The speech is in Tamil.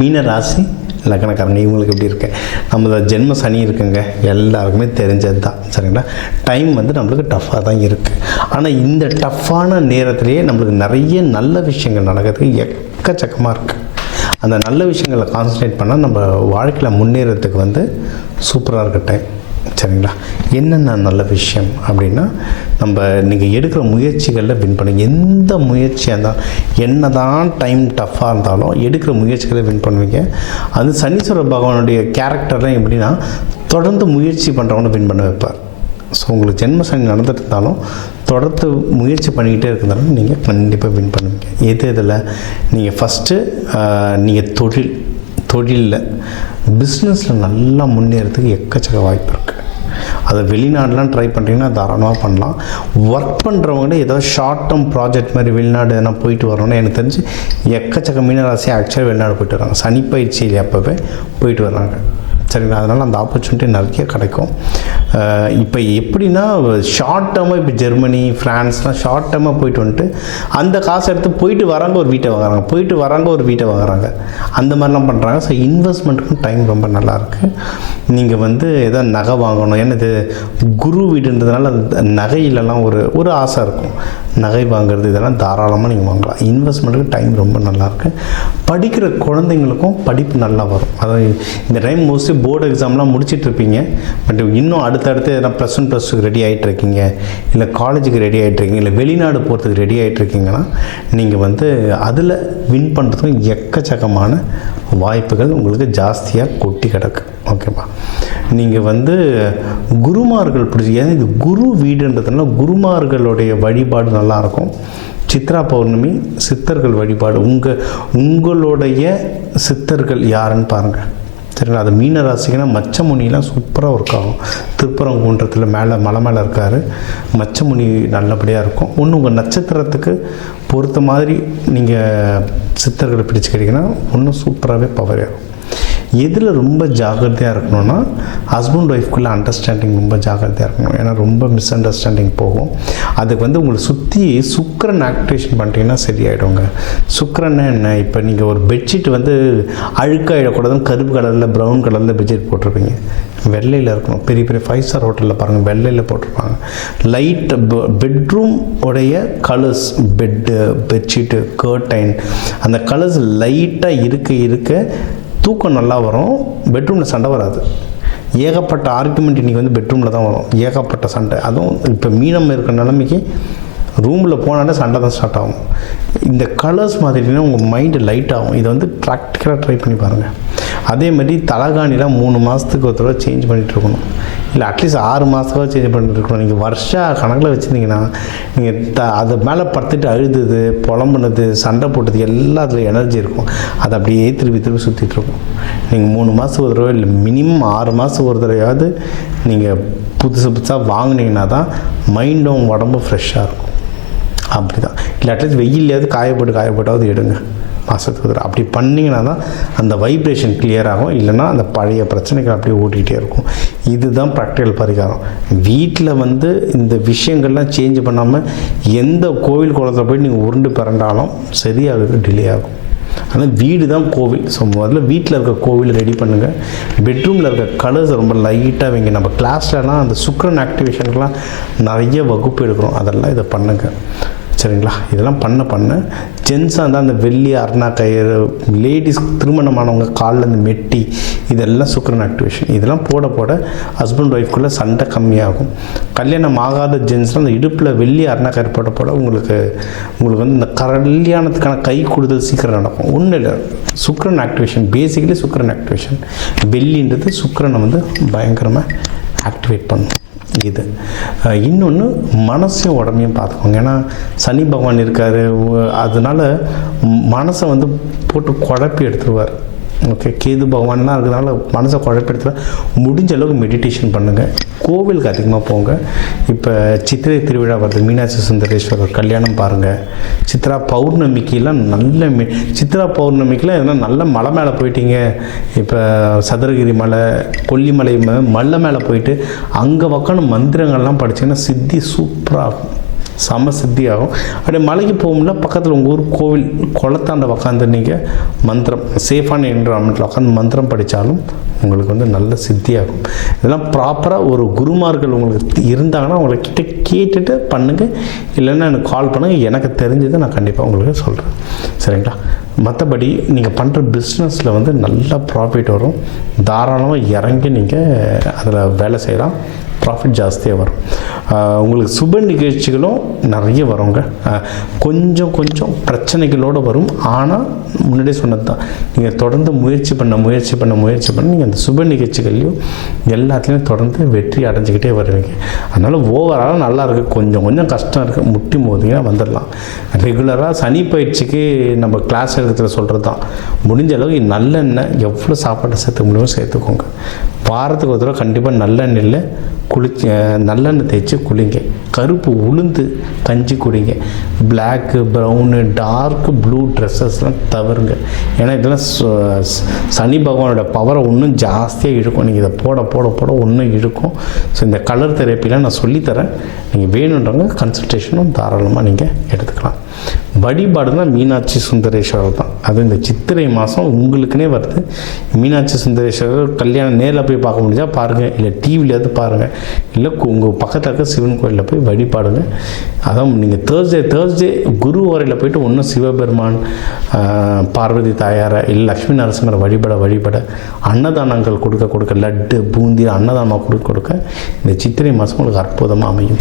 மீன ராசி லக்னக்காரங்க இவங்களுக்கு எப்படி இருக்கு, நம்ம ஜென்ம சனி இருக்குங்க, எல்லாருக்குமே தெரிஞ்சது தான். சரிங்களா? டைம் வந்து நம்மளுக்கு டஃப்பாக தான் இருக்குது. ஆனால் இந்த டஃப்பான நேரத்திலேயே நம்மளுக்கு நிறைய நல்ல விஷயங்கள் நடக்கிறதுக்கு எக்கச்சக்கமாக இருக்குது. அந்த நல்ல விஷயங்களை கான்சன்ட்ரேட் பண்ணால் நம்ம வாழ்க்கையில் முன்னேறதுக்கு வந்து சூப்பராக இருக்க டைம். சரிங்களா? என்னென்ன நல்ல விஷயம் அப்படின்னா, நம்ம நீங்கள் எடுக்கிற முயற்சிகளில் வின் பண்ணுங்க. எந்த முயற்சியாக இருந்தாலும், என்ன தான் டைம் டஃப்பாக இருந்தாலும் எடுக்கிற முயற்சிகளை வின் பண்ணுவீங்க. அது சனீஸ்வர பகவானுடைய கேரக்டர்லாம் எப்படின்னா, தொடர்ந்து முயற்சி பண்ணுறவனை வின் பண்ண வைப்பார். ஸோ உங்களுக்கு ஜென்ம சனி நடந்துட்டு இருந்தாலும் தொடர்ந்து முயற்சி பண்ணிக்கிட்டே இருக்கிறதாலும் நீங்கள் கண்டிப்பாக வின் பண்ணுவீங்க. இதில் நீங்கள் ஃபஸ்ட்டு நீங்கள் தொழிலில் பிஸ்னஸில் நல்லா முன்னேறதுக்கு எக்கச்சக்க வாய்ப்பு இருக்குது. அதை வெளிநாடுலாம் ட்ரை பண்ணுறீங்கன்னா தாராளமாக பண்ணலாம். ஒர்க் பண்ணுறவங்க ஏதாவது ஷார்ட் டேர்ம் ப்ராஜெக்ட் மாதிரி வெளிநாடு எதனா போயிட்டு வரணும்னா எனக்கு தெரிஞ்சு எக்கச்சக்க மீனராசி ஆக்சுவலாக வெளிநாடு போயிட்டு வராங்க. சனி பயிற்சியில் அப்போவே போயிட்டு வர்றாங்க. சரிங்களா? அதனால் அந்த ஆப்பர்ச்சுனிட்டி நிறைய கிடைக்கும். இப்போ எப்படின்னா ஷார்ட் டேர்மாக இப்போ ஜெர்மனி ஃப்ரான்ஸ்லாம் ஷார்ட் டேர்மாக போயிட்டு வந்துட்டு அந்த காசை எடுத்து போயிட்டு வராங்க, ஒரு வீட்டை வாங்குறாங்க, போயிட்டு வராங்க, ஒரு வீட்டை வாங்குறாங்க, அந்த மாதிரிலாம் பண்ணுறாங்க. ஸோ இன்வெஸ்ட்மெண்ட்டுக்கும் டைம் ரொம்ப நல்லாயிருக்கு. நீங்கள் வந்து எதாவது நகை வாங்கணும், ஏன்னா இது குரு வீடுன்றதுனால நகையிலலாம் ஒரு ஆசை இருக்கும். நகை வாங்குறது இதெல்லாம் தாராளமாக நீங்கள் வாங்கலாம். இன்வெஸ்ட்மெண்ட்டுக்கு டைம் ரொம்ப நல்லாயிருக்கு. படிக்கிற குழந்தைங்களுக்கும் படிப்பு நல்லா வரும். அதாவது இந்த டைம் மோஸ்ட்லி போர்டு எக்ஸாம்லாம் முடிச்சிட்ருப்பீங்க. பட் இன்னும் அடுத்தடுத்து எதனா +1 +2 ரெடி ஆகிட்ருக்கீங்க, இல்லை காலேஜுக்கு ரெடி ஆகிட்ருக்கீங்க, இல்லை வெளிநாடு போகிறதுக்கு ரெடி ஆகிட்ருக்கீங்கன்னா நீங்கள் வந்து அதில் வின் பண்ணுறதுக்கும் எக்கச்சக்கமான வாய்ப்புகள் உங்களுக்கு ஜாஸ்தியாக கொட்டி கிடக்கு. ஓகேப்பா? நீங்கள் வந்து குருமார்கள் பிடிச்சி, ஏன்னா இது குரு வீடுன்றதுனால குருமார்களுடைய வழிபாடு நல்லாயிருக்கும். சித்ரா பௌர்ணமி சித்தர்கள் வழிபாடு, உங்களுடைய சித்தர்கள் யாருன்னு பாருங்கள். சரிங்களா? அது மீன ராசிக்குன்னா மச்சமுனிலாம் சூப்பராக ஒர்க் ஆகும். திருப்பரங்குன்றத்தில் மலை மேலே இருக்கார் மச்சமுனி, நல்லபடியாக இருக்கும். ஒன்று உங்கள் நட்சத்திரத்துக்கு பொறுத்த மாதிரி நீங்கள் சித்தர்களை பிடிச்சிக்கிட்டிங்கன்னா ஒன்றும் சூப்பராகவே பவர் ஆகும். எதில் ரொம்ப ஜாக்கிரதையாக இருக்கணும்னா ஹஸ்பண்ட் ஒய்ஃப்குள்ளே அண்டர்ஸ்டாண்டிங் ரொம்ப ஜாக்கிரதையாக இருக்கணும். ஏன்னா ரொம்ப மிஸ் அண்டர்ஸ்டாண்டிங் போகும். அதுக்கு வந்து உங்களை சுற்றி சுக்கிரன் ஆக்டிவேஷன் பண்ணிட்டீங்கன்னா சரியாயிடுங்க. சுக்கிரன்னா என்ன, இப்போ நீங்கள் ஒரு பெட்ஷீட் வந்து அழுக்காயிடக்கூடாதுன்னு கருப்பு கலரில் ப்ரௌன் கலரில் பெட்ஷீட் போட்டிருப்பீங்க, வெள்ளையில் இருக்கணும். பெரிய பெரிய 5 ஸ்டார் ஹோட்டலில் பாருங்கள், வெள்ளையில் போட்டிருப்பாங்க. லைட் பெட்ரூம் உடைய கலர்ஸ், பெட்ஷீட்டு, கர்டைன், அந்த கலர்ஸ் லைட்டாக இருக்க தூக்கம் நல்லா வரும். பெட்ரூமில் சண்டை வராது. ஏகப்பட்ட ஆர்குமெண்ட் இன்றைக்கி வந்து பெட்ரூமில் தான் வரும், ஏகப்பட்ட சண்டை. அதுவும் இப்போ மீனம் இருக்கிற நிலைமைக்கு ரூமில் போனாலே சண்டை தான் ஸ்டார்ட் ஆகும். இந்த கலர்ஸ் மாதிரினா உங்கள் மைண்டு லைட் ஆகும். இதை வந்து ப்ராக்டிக்கலாக ட்ரை பண்ணி பாருங்கள். அதே மாதிரி தலகாணிலாம் 3 மாதத்துக்கு ஒரு தடவை சேஞ்ச் பண்ணிகிட்டு இருக்கணும், இல்லை அட்லீஸ்ட் 6 மாதத்துக்காக சேஞ்ச் பண்ணிட்டு இருக்கணும். நீங்கள் வருஷ கணக்கில் வச்சுருந்தீங்கன்னா நீங்கள் அது மேலே படுத்துட்டு அழுதுது, புலம்புனது, சண்டை போட்டது எல்லாம் அதில் எனர்ஜி இருக்கும். அது அப்படியே திருப்பி சுற்றிட்டுருக்கும். நீங்கள் 3 மாதத்துக்கு ஒரு தடவை, இல்லை மினிமம் 6 மாதத்துக்கு ஒரு தடவையாவது நீங்கள் புதுசாக வாங்கினீங்கன்னா தான் மைண்டும் உடம்பும் ஃப்ரெஷ்ஷாக இருக்கும். அப்படி தான். இல்லை அட்லீஸ்ட் வெயிலையாவது காயப்பட்டாவது எடுங்க மாதத்துக்கு. அப்படி பண்ணிங்கன்னா தான் அந்த வைப்ரேஷன் கிளியர் ஆகும். இல்லைன்னா அந்த பழைய பிரச்சனைகள் அப்படியே ஓட்டிகிட்டே இருக்கும். இதுதான் ப்ராக்டிக்கல் பரிகாரம். வீட்டில் வந்து இந்த விஷயங்கள்லாம் சேஞ்ச் பண்ணாமல் எந்த கோவில் குளத்தில் போய் நீங்கள் உருண்டு பிறண்டாலும் சரியாகிறதுக்கு டிலே ஆகும். ஆனால் வீடு தான் கோவில். ஸோ முதல்ல வீட்டில் இருக்க கோவில் ரெடி பண்ணுங்கள். பெட்ரூமில் இருக்க கலர்ஸ் ரொம்ப லைட்டாக வைங்க. நம்ம கிளாஸ்லலாம் அந்த சுக்கிரன் ஆக்டிவேஷனுக்கெலாம் நிறைய வகுப்பு எடுக்கிறோம், அதெல்லாம் இதை பண்ணுங்கள். சரிங்களா? இதெல்லாம் பண்ண ஜென்ஸாக இருந்தால் அந்த வெள்ளி அருணா கயிறு, லேடிஸ் திருமணமானவங்க காலில் இந்த மெட்டி, இதெல்லாம் சுக்கிரன் ஆக்டிவேஷன். இதெல்லாம் போட ஹஸ்பண்ட் ஒய்ஃப்குள்ளே சண்டை கம்மியாகும். கல்யாணம் ஆகாத ஜென்ஸ்னால் அந்த இடுப்பில் வெள்ளி அருணா கயிறு போட உங்களுக்கு வந்து இந்த கல்யாணத்துக்கான கை கொடுத்தல் சீக்கிரம் நடக்கும். ஒன்றும் இல்லை, சுக்கிரன் ஆக்டிவேஷன். பேசிக்கலி சுக்கிரன் ஆக்டிவேஷன். வெள்ளின்றது சுக்கிரனை வந்து பயங்கரமாக ஆக்டிவேட் பண்ணும். இது இன்னொன்று மனசையும் உடம்பையும் பார்த்துக்கோங்க. ஏன்னா சனி பகவான் இருக்கார், அதனால் மனசை வந்து போட்டு குழப்பி எடுத்துருவார். ஓகே, கேது பகவான்லாம் இருக்கிறதுனால மனசை குழப்பி எடுத்துருவார். முடிஞ்ச அளவுக்கு மெடிடேஷன் பண்ணுங்கள், கோவிலுக்கு அதிகமாக போங்க. இப்போ சித்திரை திருவிழா வருது, மீனாட்சி சுந்தரேஸ்வரர் கல்யாணம் பாருங்கள். சித்ரா பௌர்ணமிக்கெலாம் சித்ரா பௌர்ணமிக்கெலாம் எதனா நல்ல மலை மேலே போயிட்டீங்க. இப்போ சதுரகிரி மலை, கொல்லிமலை மலை மேலே போயிட்டு அங்கே உக்காந்து மந்திரங்கள்லாம் படிச்சிங்கன்னா சித்தி சூப்பராகும். செம சித்தியாகும். அப்படியே மலைக்கு போகும்ல பக்கத்தில் உங்கள் ஊர் கோவில் குளத்தாண்ட உட்காந்து நீங்கள் மந்திரம் சேஃபான என்விரான்மெண்ட்டில் உட்காந்து மந்திரம் படித்தாலும் உங்களுக்கு வந்து நல்ல சித்தியாகும். இதெல்லாம் ப்ராப்பராக ஒரு குருமார்கள் உங்களுக்கு இருந்தாங்கன்னா அவங்கக்கிட்ட கேட்டுட்டு பண்ணுங்கள். இல்லைன்னா எனக்கு கால் பண்ணுங்கள். எனக்கு தெரிஞ்சதை நான் கண்டிப்பாக உங்களுக்கு சொல்கிறேன். சரிங்களா? மற்றபடி நீங்கள் பண்ணுற பிஸ்னஸில் வந்து நல்லா ப்ராஃபிட் வரும். தாராளமாக இறங்கி நீங்கள் அதில் வேலை செய்யலாம். ப்ராஃபிட் ஜாஸ்தியாக வரும். உங்களுக்கு சுப நிகழ்ச்சிகளும் நிறைய வருங்க. கொஞ்சம் கொஞ்சம் பிரச்சனைகளோடு வரும். ஆனால் முன்னாடியே சொன்னது தான், நீங்கள் தொடர்ந்து முயற்சி பண்ண நீங்கள் அந்த சுப நிகழ்ச்சிகள்லையும் எல்லாத்துலேயும் தொடர்ந்து வெற்றி அடைஞ்சிக்கிட்டே வருவீங்க. அதனால் ஓவராலாக நல்லா இருக்குது. கொஞ்சம் கொஞ்சம் கஷ்டம் இருக்குது. முட்டி மோதிங்கன்னா வந்துடலாம். ரெகுலராக சனி பயிற்சிக்கு நம்ம கிளாஸ் எடுத்துல சொல்கிறது தான், முடிஞ்ச அளவுக்கு நல்லெண்ணெய் எவ்வளோ சாப்பாட்டை சேர்த்துக்க முடியுமோ சேர்த்துக்கோங்க. வாரத்துக்கு ஒரு தடவை கண்டிப்பாக நல்லெண்ணெயில் நல்லெண்ணெய் தேய்ச்சி குளிங்க. கருப்பு உளுந்து கஞ்சி குடிங்க. பிளாக்கு, ப்ரௌனு, டார்க்கு ப்ளூ ட்ரெஸ்ஸஸ்லாம் தவறுங்க. ஏன்னா இதெல்லாம் சனி பகவானோட பவரை இன்னும் ஜாஸ்தியாக இழுக்கும். நீங்கள் இதை போட போட போட இன்னும் இழுக்கும். ஸோ இந்த கலர் தெரப்பிலாம் நான் சொல்லித்தரேன். நீங்கள் வேணுன்றவங்க கன்சல்டேஷனும் தாராளமாக நீங்கள் எடுத்துக்கலாம். வழிபாடு தான் மீனாட்சி சுந்தரேஸ்வரர் தான். அது இந்த சித்திரை மாதம் உங்களுக்குனே வருது. மீனாட்சி சுந்தரேஸ்வரர் கல்யாணம் நேரில் போய் பார்க்க முடிஞ்சால் பாருங்கள், இல்லை டிவிலேயாவது பாருங்கள், இல்லை உங்கள் பக்கத்தில் இருக்க சிவன் கோயிலில் போய் வழிபாடுங்க. அதான் நீங்கள் தேர்ஸ்டே குரு ஓரையில் போய்ட்டு ஒன்றும் சிவபெருமான், பார்வதி தாயாரை, இல்லை லக்ஷ்மி நரசிம்மரை வழிபட அன்னதானங்கள் கொடுக்க லட்டு பூந்தி அன்னதானம் கொடுக்க இந்த சித்திரை மாதம் உங்களுக்கு அற்புதமாக அமையும்.